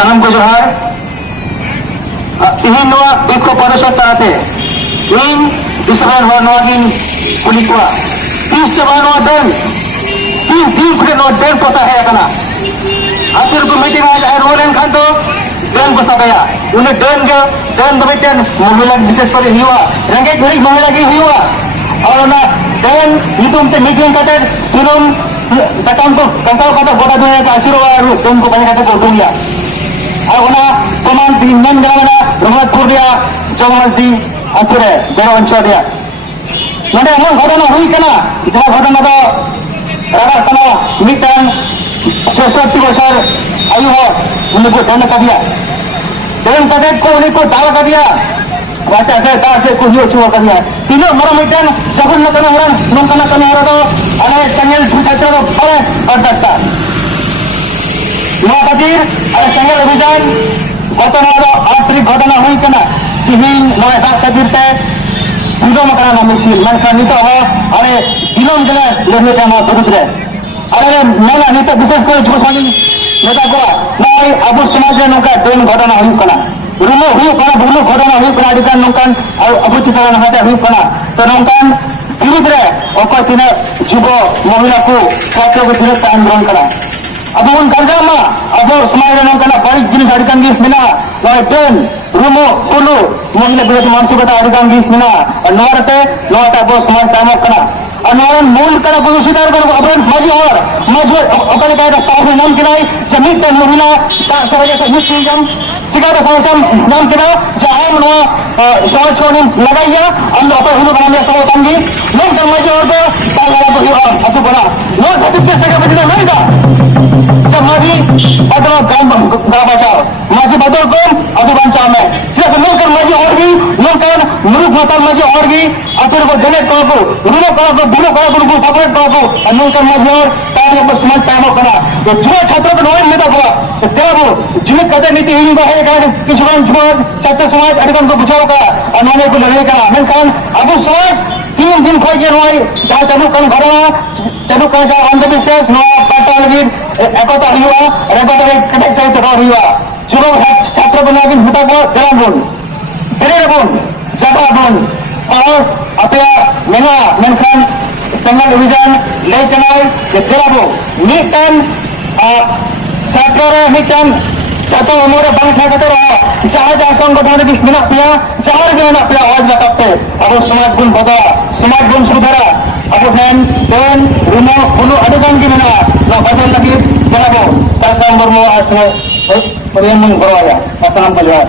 sanam ko johar tihin noa eko padasot tarate in disahar ho noagin kulikwa tis chaba noa den tis din kure noa den pota hai kana akhir ko meeting aja hai rolen khan to den ko sabaya une den do beten mahila bishesh kore hiwa range gori mahila ki hiwa aur na den hitum te meeting kate sunum katam ko kantau kata goda dunia ka asirwad tuमको bani kate ko dunia auna teman pinjam jalan Rahmatpur dia Jamal di akhirnya bero oncol dia nade emon ঘটনা hui kana jaha ঘটনা do ragar kana mitan 66 বছর आयु हो उनको दंड कर दिया दंड कटे को उन्हीं को दावा कर दिया वाचा से दास से कुछ चुआ कर दिया तीनों मरो मिटन जबन न करना हरन नंकना करना हरन तो अने संगल छुटा तो अरे और दस्ता नौ खातिर अरे संगल अभियान घटना दो आंतरिक घटना हुई कना तिहिन नौ सात खातिर ते तीनों मकरा नाम मिसिल मनसा नितो हो अरे तीनों गले लेने का मां दुरुत रे अरे मेला नितो विशेष করে যুব সমাজ नेता को नई अबू समाज नौका दिन घटना हुई कना रुमो हुई कना बुलु घटना हुई कना अधिकार नौकान और अबू चितारण हाते हुई कना तो नौकान विरुद्ध रे ओको तिना जुब महिला को छात्र को तिना आंदोलन करा अब उन कर्जामा अबू समाज नौकाना बड़ी जिनिस अधिकार गिस मिना नई दिन रुमो बुलु महिला विरोध मानसिकता अधिकार गिस मिना और नौरते नौता अबू समाज तामो कना अनोरन मूल करा बुजुर्ग करा अपराध माजी और मजबूर अपने का स्टाफ नाम किराए जमीन पर महिला का सवजे से हित नियम सिगारेट संस्थान नाम किरा जहां नो समाज को ने लगाया हम अपन हुनु बनाने सब तंगी लोग मजबूर और तो ताला तो ही असु बना नो सर्टिफिकेट से बदले नहीं था जब माजी बदलो काम बचाओ माजी बदल को अभी बचाओ में सिर्फ लोग माजी और भी लोग मुरुख माता माजी और भी अतर को देने को रुनो को बुनो को सपोर्ट को लोग मजबूर ताले को समाज काम करा तो जुवा छात्रों को नोन नेता को तेरा जुने कदे नीति हुई है का किसी छात्र समाज अधिकार को बुझाओ का अनोने को लड़ने का मेनखान अबू समाज 3 दिन खोजे नय जहां चालू कर घरवा चालू का जा अंधविश्वास नो पाटा लगी एकता हुआ रेबता कटे सहित हुआ जुवा छात्र बना के हुटा को तेरा बोल जगह बोल और अपया मेना मेनखान संगठन अभियान ले चलाए के तेराबो मिटन छात्र मिटन छात्र उम्र बांग ठाकते रहा जहां जहां संगठन की मिना पिया जहां के मिना पिया आवाज बताते अब समाज गुण बदा समाज गुण सुधारा अब फैन पेन रुनो फुलो अधिकार की मिना ना बदल लगी तेराबो ताका नंबर मो आसने परियमन करवाया नाम बलवा